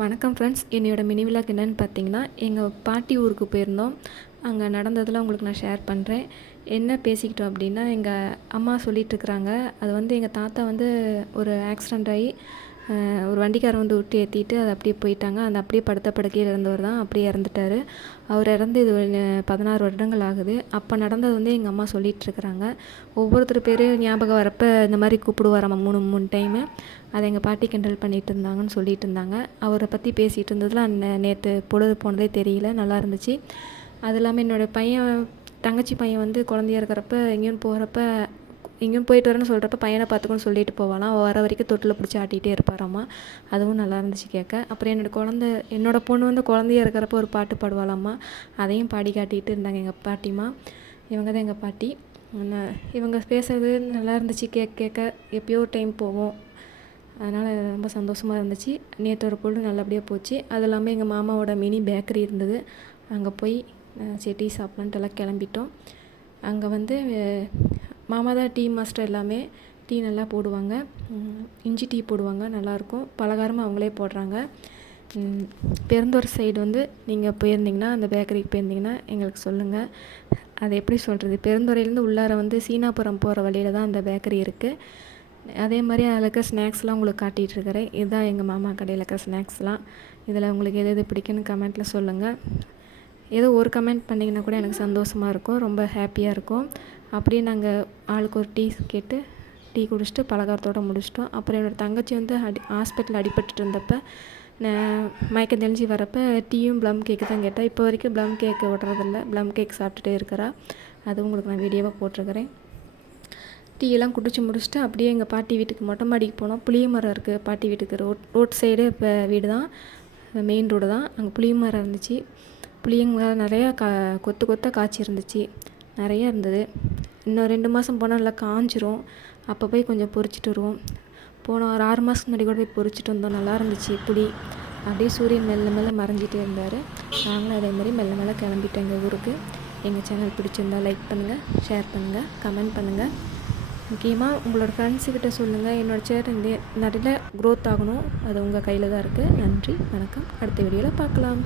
வணக்கம் ஃப்ரெண்ட்ஸ். என்னோடய mini vlog என்னென்னு பார்த்தீங்கன்னா, எங்கள் பாட்டி ஊருக்கு போயிருந்தோம். அங்கே நடந்ததெல்லாம் உங்களுக்கு நான் ஷேர் பண்ணுறேன். என்ன பேசிக்கிட்டோம் அப்படின்னா, எங்கள் அம்மா சொல்லிகிட்ருக்குறாங்க, அது வந்து எங்கள் தாத்தா வந்து ஒரு ஆக்சிடெண்ட் ஆகி ஒரு வண்டிக்காரர் வந்து விட்டு ஏற்றிட்டு அது அப்படியே போயிட்டாங்க. அந்த அப்படியே படுத்த படுக்கையில் இருந்தவர் தான் அப்படியே இறந்துட்டார். அவர் இறந்து இது 16 வருடங்கள் ஆகுது. அப்போ நடந்தது வந்து எங்கள் அம்மா சொல்லிகிட்ருக்குறாங்க. ஒவ்வொருத்தர் பேரையும் ஞாபகம் வரப்போ இந்த மாதிரி கூப்பிடுவாராம்மா 3 டைமு. அதை எங்கள் பாட்டி கிண்டல் பண்ணிகிட்டு இருந்தாங்கன்னு சொல்லிகிட்டு இருந்தாங்க. அவரை பற்றி பேசிகிட்டு இருந்ததில் நேற்று பொழுது போனதே தெரியல, நல்லா இருந்துச்சு. அது இல்லாமல் என்னோடய பையன் தங்கச்சி பையன் வந்து குழந்தையா இருக்கிறப்ப எங்கேயும் போயிட்டு வரேன்னு சொல்கிறப்ப பையனை பார்த்துக்கணும்னு சொல்லிட்டு போவாலாம். அவள் வர வரைக்கும் தொட்டில் பிடிச்சி ஆட்டிகிட்டே இருப்பாராம்மா. அதுவும் நல்லா இருந்துச்சு கேட்க. அப்புறம் என்னோடய பொண்ணு வந்து குழந்தையா இருக்கிறப்ப ஒரு பாட்டு பாடுவாளாம்மா. அதையும் பாடி காட்டிகிட்டு இருந்தாங்க எங்கள் பாட்டிம்மா. இவங்க தான் எங்கள் பாட்டி. இவங்க பேசுகிறது நல்லா இருந்துச்சு கேட்க. எப்பயோ ஒரு டைம் போவோம், அதனால் ரொம்ப சந்தோஷமாக இருந்துச்சு. நேற்று ஒரு பொழுது நல்லபடியாக போச்சு. அது இல்லாமல் எங்கள் மாமாவோட மினி பேக்கரி இருந்தது. அங்கே போய் சரி டீ சாப்பிட்லான்ட்டு எல்லாம் கிளம்பிட்டோம். அங்கே வந்து மாமா தான் டீ மாஸ்டர். எல்லாமே டீ நல்லா போடுவாங்க. இஞ்சி டீ போடுவாங்க, நல்லாயிருக்கும். பலகாரமாக அவங்களே போடுறாங்க. பெருந்தூர் சைடு வந்து நீங்கள் போயிருந்தீங்கன்னா, அந்த பேக்கரிக்கு போயிருந்தீங்கன்னா எங்களுக்கு சொல்லுங்கள். அது எப்படி சொல்கிறது, பெருந்துறையிலேருந்து உள்ளார வந்து சீனாபுரம் போகிற வழியில் தான் அந்த பேக்கரி இருக்குது. அதே மாதிரி அதில் இருக்க ஸ்நாக்ஸ்லாம் உங்களுக்கு காட்டிகிட்ருக்கிறேன். இதுதான் எங்கள் மாமா கடையில் இருக்கிற ஸ்நாக்ஸ்லாம். இதில் உங்களுக்கு எது எது பிடிக்குன்னு கமெண்ட்டில் சொல்லுங்கள். ஏதோ ஒரு கமெண்ட் பண்ணிங்கன்னா கூட எனக்கு சந்தோஷமாக இருக்கும், ரொம்ப ஹாப்பியாக இருக்கும். அப்படியே நாங்கள் ஆளுக்கு ஒரு டீ கேட்டு டீ குடிச்சிட்டு பலகாரத்தோடு முடிச்சிட்டோம். அப்புறம் என்னோடய தங்கச்சி வந்து ஹாஸ்பிட்டலில் அடிபட்டுட்டு இருந்தப்போ மயக்கம் தெளிஞ்சு வரப்போ டீயும் ப்ளம் கேக்கு தான் கேட்டால். இப்போ வரைக்கும் ப்ளம் கேக்கு விட்றதில்ல, ப்ளம் கேக் சாப்பிட்டுட்டே இருக்கிறா. அதுவும் உங்களுக்கு நான் வீடியோவாக போட்டிருக்கிறேன். டீயெல்லாம் குடிச்சு முடிச்சுட்டு அப்படியே எங்கள் பாட்டி வீட்டுக்கு மொட்டை மாடிக்கு போனோம். புளிய மரம் இருக்குது பாட்டி வீட்டுக்கு. ரோட் சைடு இப்போ வீடு தான், மெயின் ரோடு தான். அங்கே புளிய மரம் இருந்துச்சு. புளியங்க நிறையா கொத்து கொத்தாக காய்ச்சி இருந்துச்சு, நிறையா இருந்தது. இன்னும் 2 மாதம் போனால் நல்லா காஞ்சிரும். அப்போ போய் கொஞ்சம் பொறிச்சிட்டு வருவோம். போன ஒரு 6 மாதத்துக்கு முன்னாடி கூட போய் பொறிச்சிட்டு வந்தோம். நல்லா இருந்துச்சு புளி. அப்படியே சூரியன் மெல்ல மெல்ல மறைஞ்சிட்டே இருந்தார். நாங்களும் அதேமாதிரி மெல்ல மெல்ல கிளம்பிட்டோம் எங்கள் ஊருக்கு. எங்கள் சேனல் பிடிச்சிருந்தால் லைக் பண்ணுங்கள், ஷேர் பண்ணுங்கள், கமெண்ட் பண்ணுங்கள். முக்கியமாக உங்களோட ஃப்ரெண்ட்ஸுக்கிட்ட சொல்லுங்கள். என்னோடய சேனல் நிறைய க்ரோத் ஆகணும், அது உங்கள் கையில் தான் இருக்குது. நன்றி, வணக்கம். அடுத்த வீடியோவில் பார்க்கலாம்.